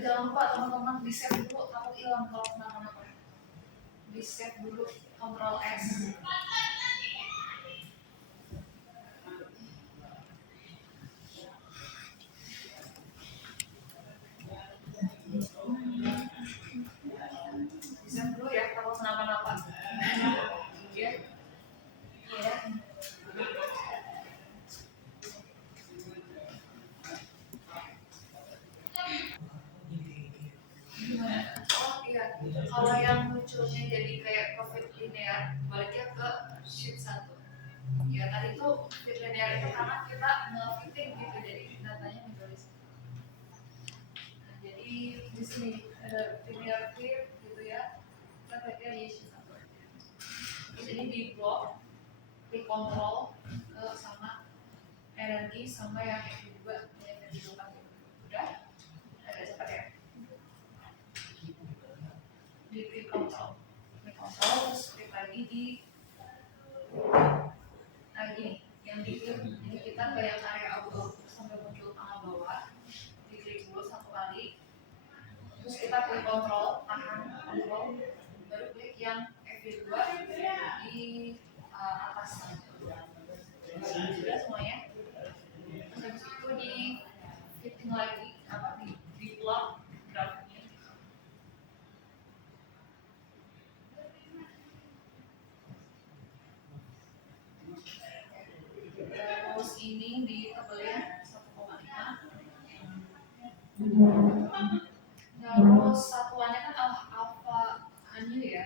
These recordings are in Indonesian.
Jangan lupa teman-teman di save dulu, takut hilang kalau kenapa-napa. Di save dulu, Ctrl S. Di save dulu ya, takut kenapa-napa. Ya. Ya. Oh iya, kalau yang munculnya jadi kayak profit linear, baliknya ke sheet 1. Ya tadi itu fit linear itu karena kita nge-fitting gitu, jadi datanya muncul di sini. Nah, jadi di sini ada linear fit gitu ya, kita kliknya di sheet 1. Jadi di blok, di kontrol ke sama energi sama yang kedua, yang kedua udah agak cepat ya. Di klik kontrol terus klik lagi di gini yang di ini kita ke yang area auto sampai muncul tengah bawah, diklik dulu 1 kali, terus kita klik kontrol, tahan kontrol, baru klik yang F2 di atas. Sudah semuanya. Terus habis itu di fitting lagi di plot grafiknya. Terus ini ditebelin 1,5. Terus satuannya kan alpha hanya ya.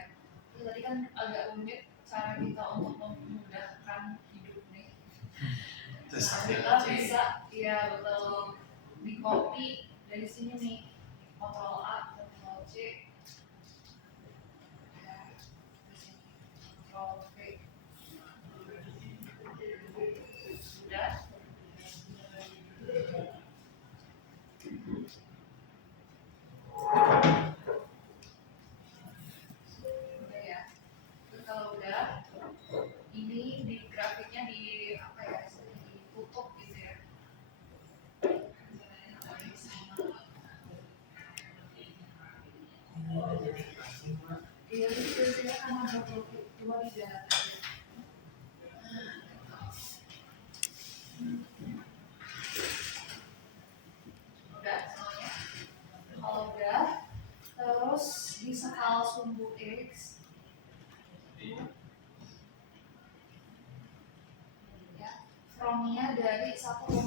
Tadi kan agak rumit cara kita untuk memudahkan hidup nih. Nah, kita bisa ya betul di copy dari sini nih, Ctrl A, Ctrl C, Ctrl V. Sudah. Udah ya. Terus kalau udah, ini di grafiknya di apa ya? Ditutup gitu ya. Iya, itu biasanya kan ada 22 di jalan. Udah semuanya. Kalau udah, terus di skala sumbu X ya, from-nya dari 1,6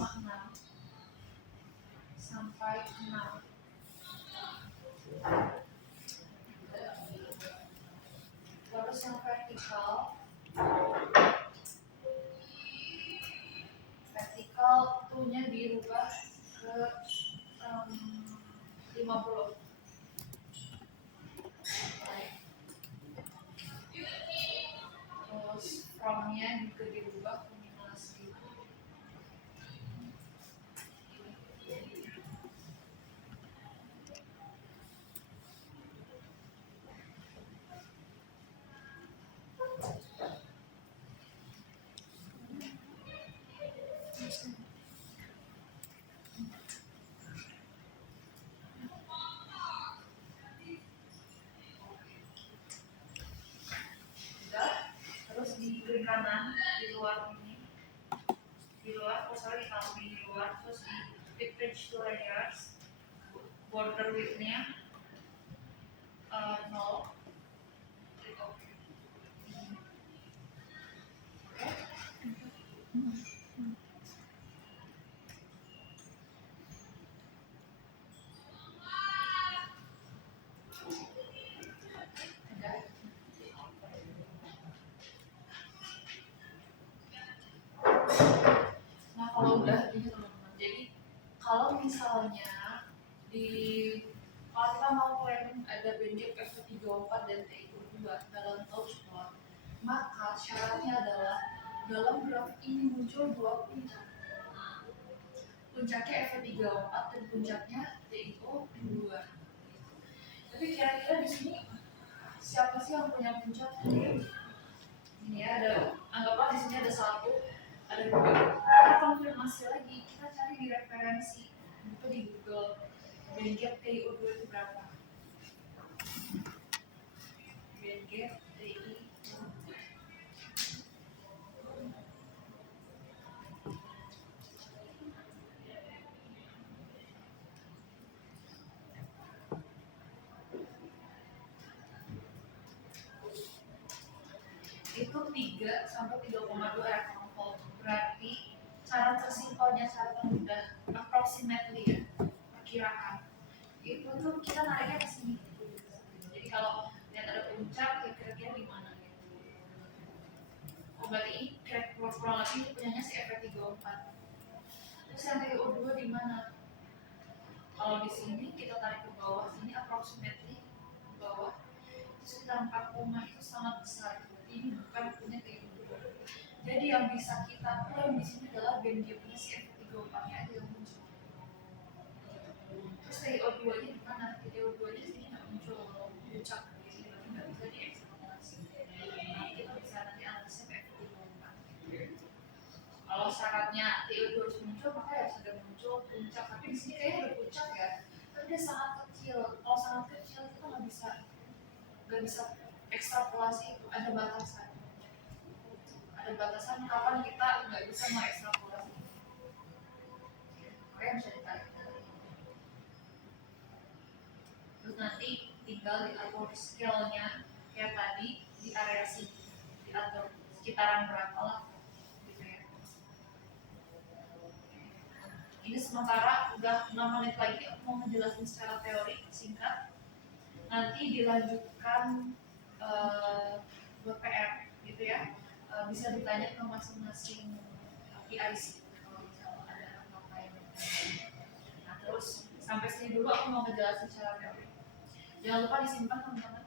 sampai 6. Terus yang vertikal tuh-nya dirubah ke 50. Terus from-nya juga dirubah ke minus 1. Terus di kiri kanan di luar ini, di luar terus di fit page to layers, border width-nya 0. Nah kalau udah gini teman-teman, jadi kalau misalnya kalau kita mau planning ada bandwidth F34 dan TI2 dalam touchpad, maka syaratnya adalah dalam grafik ini muncul 2 puncak. Puncaknya F34 dan puncaknya TIO2. Tapi kira-kira di sini siapa sih yang punya puncak? Ini ada, anggaplah di sini ada 1, ada 2. Kita konfirmasi lagi, kita cari di referensi itu di Google. Jadi band gap TiO2 itu berapa? Band gap TiO2 itu 3 sampai 3,2 electron volt. Berarti cara tersimpelnya, cara termudah, approximately ya, perkiraan itu tuh kita nariknya ke sini. Jadi kalau lihat ada puncak, ya kira-kira di mana gitu. Oh, berarti kurang lebih itu punyanya si Fe34. Terus yang TiO2 di mana? Kalau di sini kita tarik ke bawah, sini approximately ke bawah itu sekitar 4, itu sangat besar. Ini bukan punya TiO2. Jadi yang bisa kita klaim di sini adalah band gapnya si Fe34-nya aja yang muncul. Terus TiO2-nya di mana? TiO2-nya di sini nggak muncul puncak di sini, berarti nggak bisa dieksploitasi. Nah, kita bisa nanti analisnya Fe34. Kalau syaratnya TiO2 harus muncul, maka ya sudah muncul puncak. Tapi di sini kayaknya ada puncak ya, tapi dia sangat kecil. Kalau sangat kecil kita nggak bisa ekstrapolasi, itu ada batasan. Ada batasan kapan kita nggak bisa mengekstrapolasi. Makanya bisa ditarik. Terus nanti tinggal diatur scale-nya kayak tadi di area sini, diatur sekitaran berapa lah. Ini sementara udah 6 menit lagi aku mau menjelaskan secara teori singkat. Nanti dilanjutkan PR gitu ya. Bisa ditanya ke masing-masing PIC kalau misalnya ada apa-apa yang. Nah, terus sampai sini dulu aku mau menjelaskan secara teori. Jangan lupa disimpan teman-teman.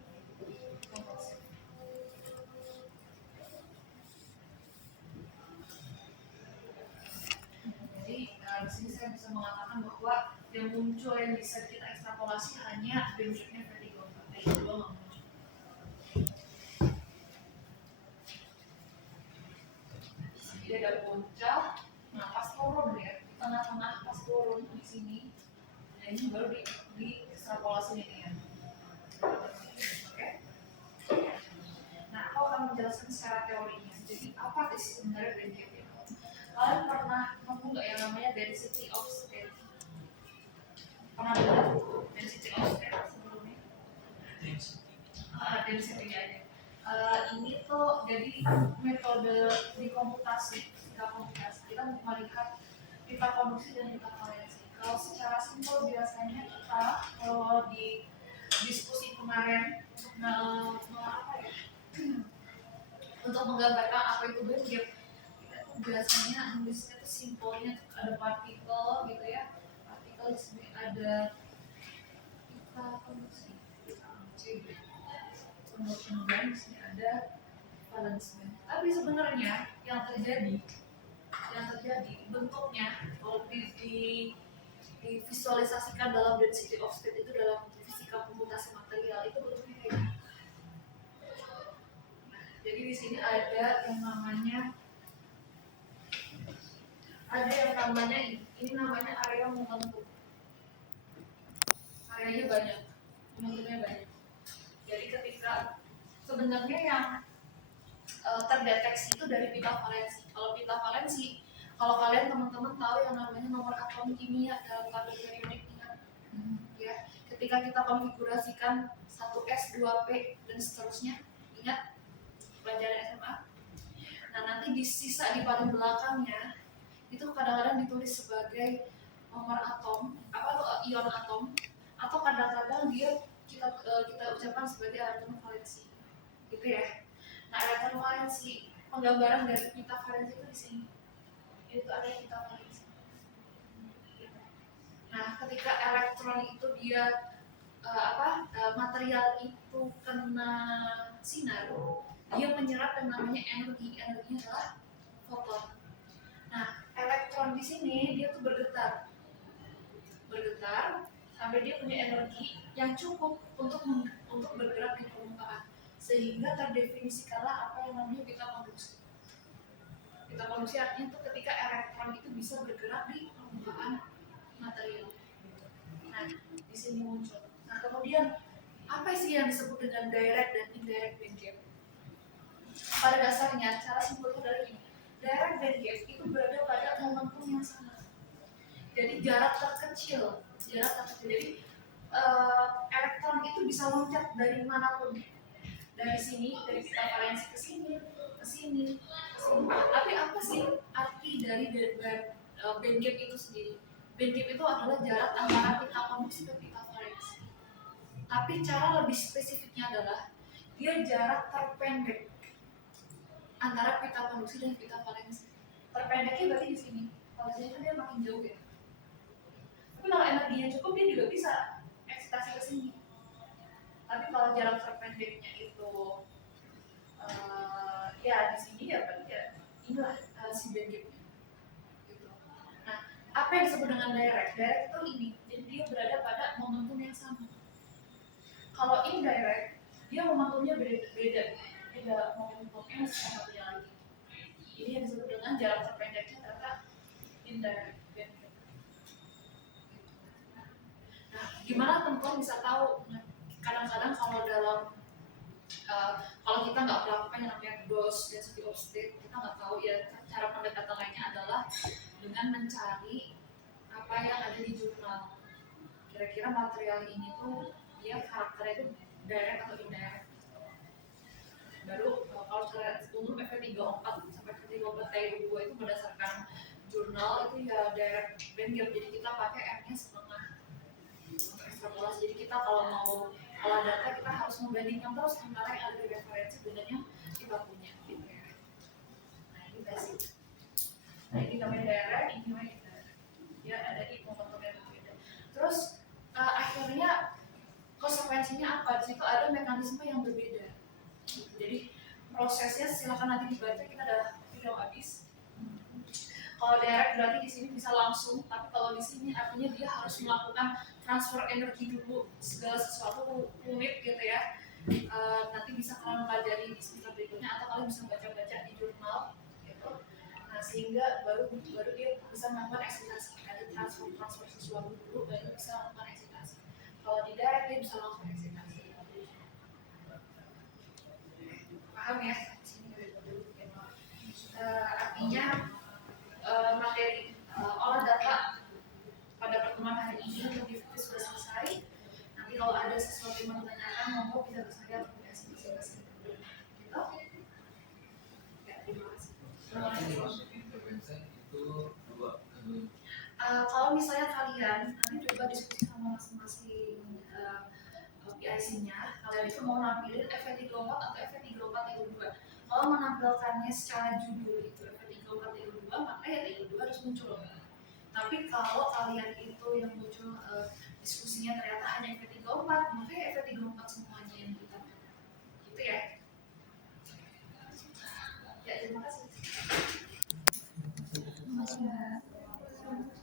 Di sini saya bisa mengatakan bahwa yang muncul yang bisa kita ekstrapolasi hanya bentuknya vertigo, itu doang muncul. Jadi ada puncak, nah pas turun ya, di tengah-tengah pas turun di sini, nah ini baru di ekstrapolasi ini ya. Oke. Nah, aku akan menjelaskan secara teorinya. Jadi apa sih sebenarnya band gap itu? Kalian pernah nemu nggak yang namanya density of state? Pernah dengar density of state sebelumnya? Density aja. Ini tuh jadi metode di komputasi, kita melihat pita konduksi dan pita valensi. Kalau secara simpel biasanya kita kalau di diskusi kemarin apa ya? Untuk menggambarkan apa itu band gap, biasanya nulisnya itu simpelnya ada partikel gitu ya, partikel di sini ada kita konduksi, kemudian di sini ada valence band. Tapi sebenarnya yang terjadi bentuknya kalau divisualisasikan dalam density of state itu dalam fisika komputasi material itu bentuknya kayak gini. Jadi di sini ada yang namanya ini namanya area momentum. Areanya banyak, momentumnya banyak. Jadi ketika sebenarnya yang terdeteksi itu dari pita valensi. Kalau pita valensi, kalau kalian teman-teman tahu yang namanya nomor atom kimia dalam tabel periodik, ya, ketika kita konfigurasikan 1s, 2p dan seterusnya, ingat pelajaran SMA. Nah, nanti di sisa di paling belakangnya itu kadang-kadang ditulis sebagai nomor atom, apa tuh ion atom, atau kadang-kadang dia kita ucapkan sebagai elektron valensi, gitu ya. Nah, elektron valensi, penggambaran dari pita valensi itu di sini. Itu ada pita valensi. Nah, ketika elektron itu dia material itu kena sinar, dia menyerap yang namanya energi. Energinya adalah foton. Nah, elektron di sini dia tuh bergetar sampai dia punya energi yang cukup untuk bergerak di permukaan, sehingga terdefinisikanlah apa yang namanya pita konduksi. Pita konduksi artinya itu ketika elektron itu bisa bergerak di permukaan material. Nah, di sini muncul. Nah kemudian apa sih yang disebut dengan direct dan indirect band gap? Pada dasarnya cara simpelnya adalah ini. Direct band gap itu berada pada momentum yang sama. Jadi jarak terkecil. Jadi elektron itu bisa loncat dari manapun, dari sini, dari pita valensi ke sini, ke sini, ke sini. Tapi apa sih arti dari band gap itu sendiri? Band gap itu adalah jarak antara pita konduksi ke pita valensi. Tapi cara lebih spesifiknya adalah dia jarak terpendek antara pita konduksi dan pita valensi. Terpendeknya berarti di sini. Kalau di sini kan dia makin jauh ya. Tapi kalau energinya cukup dia juga bisa eksitasi ke sini. Tapi kalau jarak terpendeknya itu ya di sini ya berarti ya inilah si band gapnya. Gitu. Nah, apa yang disebut dengan direct? Direct itu ini, jadi dia berada pada momentum yang sama. Kalau indirect, dia momentumnya beda momentumnya satunya lagi. Ini yang disebut dengan jarak terpendeknya ternyata indirect band gap. Nah, gimana teman-teman bisa tahu? Nah, kadang-kadang kalau dalam kalau kita nggak melakukan yang namanya dose density of state, kita nggak tahu ya. Cara pendekatan lainnya adalah dengan mencari apa yang ada di jurnal. Kira-kira material ini tuh dia karakternya itu direct atau indirect. Baru kalau saya umum FV34 sampai FV34 TU2 itu berdasarkan jurnal itu ya direct band gap. Jadi kita pakai R-nya setengah untuk ekstrapolasi. Jadi kita kalau data kita harus membandingkan terus antara yang ada di referensi dengan yang kita punya. Nah ini basic. Nah ini namanya direct, ini namanya indirect. Dia ada di momentum yang berbeda. Terus akhirnya konsekuensinya apa? Di situ ada mekanisme yang berbeda. Jadi prosesnya silakan nanti dibaca, kita udah habis. Kalau direct berarti di sini bisa langsung, tapi kalau di sini artinya dia harus melakukan transfer energi dulu, segala sesuatu rumit gitu ya. Nanti bisa kalian pelajari di semester berikutnya atau kalian bisa baca-baca di jurnal gitu. Nah sehingga baru dia bisa melakukan eksitasi. Ada transfer sesuatu dulu baru bisa melakukan eksitasi. Kalau di direct dia bisa langsung eksitasi. Paham ya? Artinya materi olah data pada pertemuan hari ini untuk divisi sudah selesai. Nanti kalau ada sesuatu yang mau ditanyakan, monggo bisa bersedia untuk diskusi. Gitu? Ya, terima kasih. Kalau misalnya kalian nanti coba diskusi sama masing-masing PIC-nya, kalian itu mau nampilin FV34 atau FV34 TU2. Kalau menampilkannya secara judul itu FV34 TU2, maka ya TU2 harus muncul. Tapi kalau kalian itu yang muncul diskusinya ternyata hanya FV34, maka ya FV34 semua.